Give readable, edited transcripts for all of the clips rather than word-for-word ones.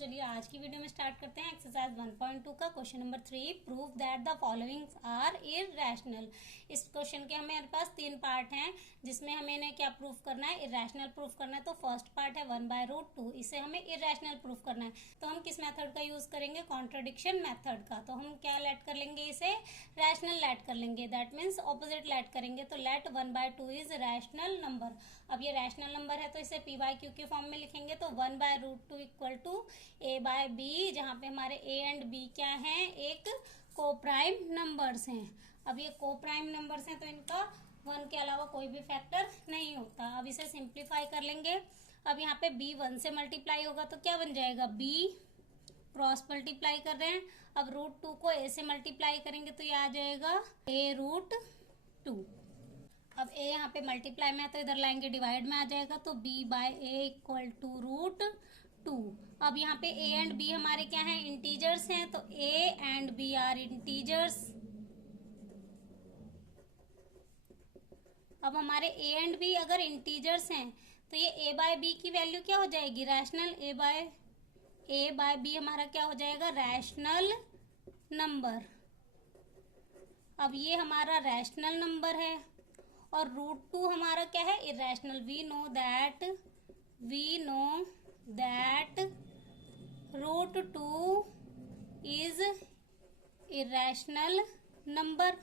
चलिए आज की वीडियो में स्टार्ट करते हैं एक्सरसाइज 1.2 का question number 3। Prove that the followings are irrational. इस क्वेश्चन के हमारे पास 3 पार्ट हैं जिसमें हमें इन्हें क्या प्रूव करना है, इररेशनल प्रूव करना है। तो फर्स्ट पार्ट है 1/√2, इसे हमें इररेशनल प्रूव करना है। तो हम किस मेथड का यूज करेंगे, कॉन्ट्रडिक्शन मेथड का। तो हम क्या लेट कर लेंगे, इसे रैशनल लेट कर लेंगे, दैट मीन्स ऑपोजिट लेट करेंगे। तो लेट 1/2 इज रैशनल नंबर। अब ये रैशनल नंबर है तो इसे पी बाय क्यू के फॉर्म में लिखेंगे। तो 1/√2 equal to A by B, जहाँ पे हमारे ए एंड बी क्या हैं, एक को प्राइम नंबर्स हैं। अब ये को प्राइम नंबर्स हैं तो इनका 1 के अलावा कोई भी फैक्टर नहीं होता। अब इसे सिंप्लीफाई कर लेंगे। अब यहाँ पे b 1 से मल्टीप्लाई होगा तो क्या बन जाएगा, b क्रॉस मल्टीप्लाई कर रहे हैं। अब √2 को a से मल्टीप्लाई करेंगे तो ये आ जाएगा a√2। अब a यहाँ पे मल्टीप्लाई में है तो इधर लाएंगे डिवाइड में आ जाएगा। तो b by a equal to √2। अब यहाँ पे a एंड b हमारे क्या हैं, इंटीजर्स हैं। तो a and b are integers. अब हमारे a एंड b अगर इंटीजर्स हैं तो ये a बाय b की वैल्यू क्या हो जाएगी, रैशनल। a बाय b हमारा क्या हो जाएगा, रैशनल नंबर। अब ये हमारा रैशनल नंबर है और √2 हमारा क्या है, irrational. We know that √2 is irrational number.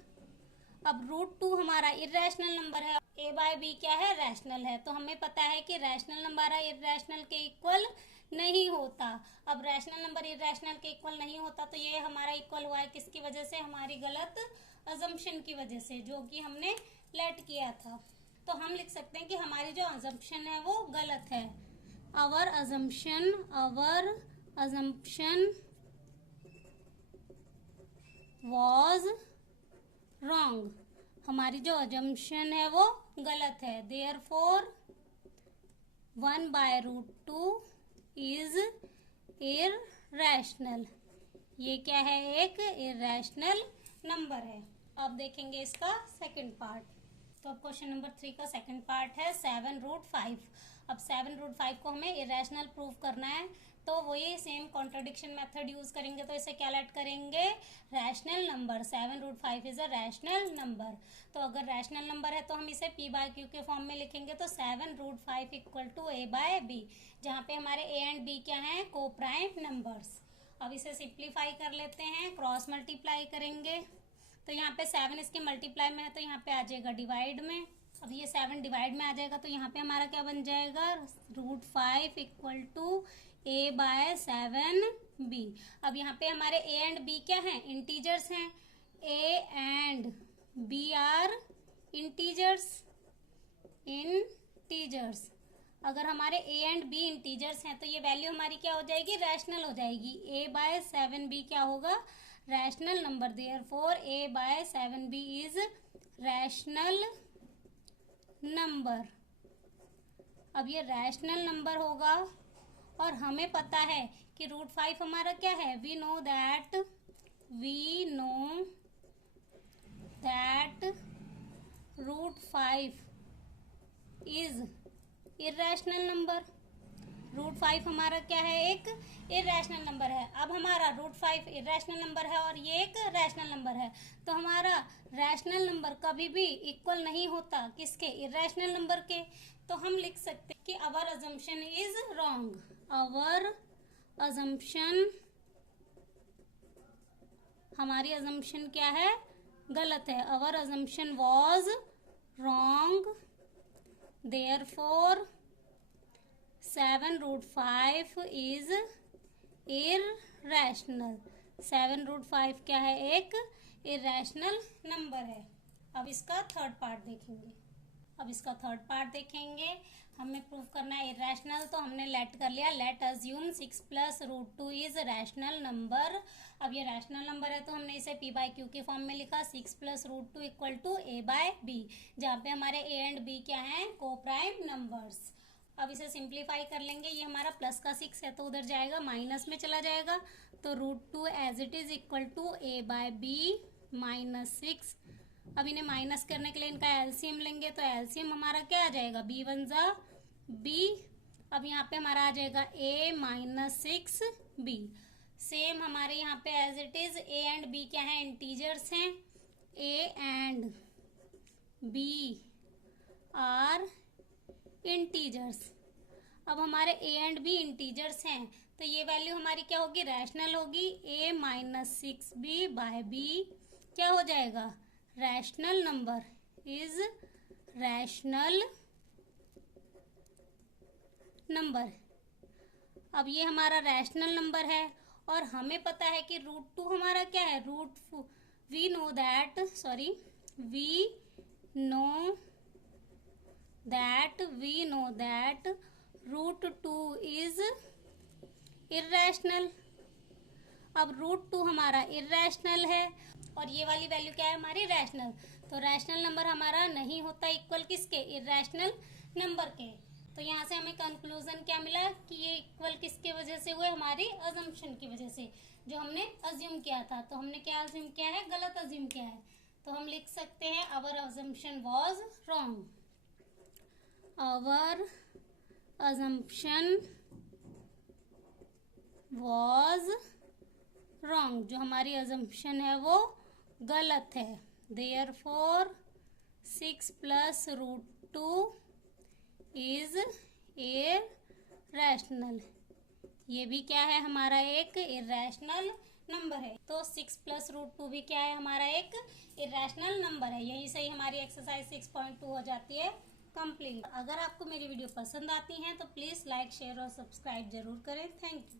अब √2 हमारा इररेशनल नंबर है, a बाय b क्या है, रैशनल है। तो हमें पता है कि रैशनल नंबर इररेशनल के इक्वल नहीं होता। अब रैशनल नंबर इररेशनल के इक्वल नहीं होता तो ये हमारा इक्वल हुआ है किसकी वजह से, हमारी गलत अजम्पशन की वजह से, जो कि हमने लेट किया था। तो हम लिख सकते हैं कि हमारी जो अजम्पशन है वो गलत है। Our assumption was wrong. हमारी जो अजम्पशन है वो गलत है। Therefore 1/√2 is irrational. ये क्या है, एक इररेशनल नंबर है। अब देखेंगे इसका सेकंड पार्ट। तो अब क्वेश्चन नंबर 3 का सेकंड पार्ट है 7√5। अब 7√5 को हमें इररेशनल प्रूव करना है तो वही सेम कॉन्ट्रडिक्शन मेथड यूज करेंगे। तो इसे क्या लेट करेंगे, rational number. 7√5 is a rational number. तो अगर रैशनल नंबर है तो हम इसे p बाय क्यू के फॉर्म में लिखेंगे। तो 7√5 equal to a by b, जहाँ पे हमारे a एंड b क्या हैं, को प्राइम नंबर्स। अब इसे सिंप्लीफाई कर लेते हैं, क्रॉस मल्टीप्लाई करेंगे। तो यहाँ पे 7 इसके मल्टीप्लाई में है तो यहाँ पे आ जाएगा डिवाइड में। अब ये 7 डिवाइड में आ जाएगा तो यहाँ पे हमारा क्या बन जाएगा, √5 equal to a by 7b। अब यहाँ पे हमारे a एंड b क्या हैं, इंटीजर्स हैं। a and b are integers. अगर हमारे a एंड b इंटीजर्स हैं तो ये वैल्यू हमारी क्या हो जाएगी, रैशनल हो जाएगी। a बाय 7b क्या होगा, rational number. Therefore a by 7b is rational number. अब ये रैशनल नंबर होगा और हमें पता है कि √5 हमारा क्या है, we know that √5 is irrational number. √5 हमारा क्या है, एक इररेशनल नंबर है। अब हमारा √5 इररेशनल नंबर है और ये एक रैशनल नंबर है। तो हमारा रैशनल नंबर कभी भी इक्वल नहीं होता किसके, इररेशनल नंबर के। तो हम लिख सकते हैं कि our assumption is wrong. Our assumption, हमारी अजम्पशन क्या है, गलत है। Our assumption was wrong. Therefore 7√5 is irrational. 7√5 क्या है, एक इररेशनल नंबर है। अब इसका थर्ड पार्ट देखेंगे। हमें प्रूव करना है इररेशनल, तो हमने लेट कर लिया। Let assume 6 + √2 is rational number. अब ये रैशनल नंबर है तो हमने इसे p बाय क्यू के फॉर्म में लिखा। 6 + √2 equal to a by b, जहाँ पे हमारे a एंड b क्या हैं, को प्राइम नंबर्स। अब इसे सिंप्लीफाई कर लेंगे। ये हमारा प्लस का 6 है तो उधर जाएगा, माइनस में चला जाएगा। तो √2 as it is equal to a by b -6। अब इन्हें माइनस करने के लिए इनका एलसीएम लेंगे तो एलसीएम हमारा क्या आ जाएगा, b1 × b अब यहाँ पे हमारा आ जाएगा a माइनस 6b। सेम हमारे यहाँ पे as it is a and b क्या है, इंटीजर्स हैं। a and b are integers. अब हमारे a एंड b इंटीजर्स हैं तो ये वैल्यू हमारी क्या होगी, रैशनल होगी। a minus 6b bye b क्या हो जाएगा, rational number, is rational number. अब ये हमारा रैशनल नंबर है और हमें पता है कि √2 हमारा क्या है, we know that √2 is irrational. अब √2 हमारा इर्रेशनल है और ये वाली वैल्यू क्या है हमारी, रैशनल। तो रैशनल नंबर हमारा नहीं होता इक्वल किसके, इर्रेशनल नंबर के। तो यहाँ से हमें कंक्लूजन क्या मिला कि ये इक्वल किसके वजह से हुए, हमारी अजम्पशन की वजह से, जो हमने अज्यूम किया था। तो हमने क्या अज्यूम किया है, गलत अज्यूम किया है। तो हम लिख सकते हैं our assumption was wrong. Our assumption was wrong, जो हमारी अजम्पशन है वो गलत है। Therefore 6 plus √2 is irrational. ये भी क्या है, हमारा एक इर्रेशनल नंबर है। तो 6 प्लस √2 भी क्या है, हमारा एक इर्रेशनल नंबर है। यही सही हमारी एक्सरसाइज 6.2 हो जाती है कंप्लीट। अगर आपको मेरी वीडियो पसंद आती है तो प्लीज़ लाइक, शेयर और सब्सक्राइब जरूर करें। Thank you.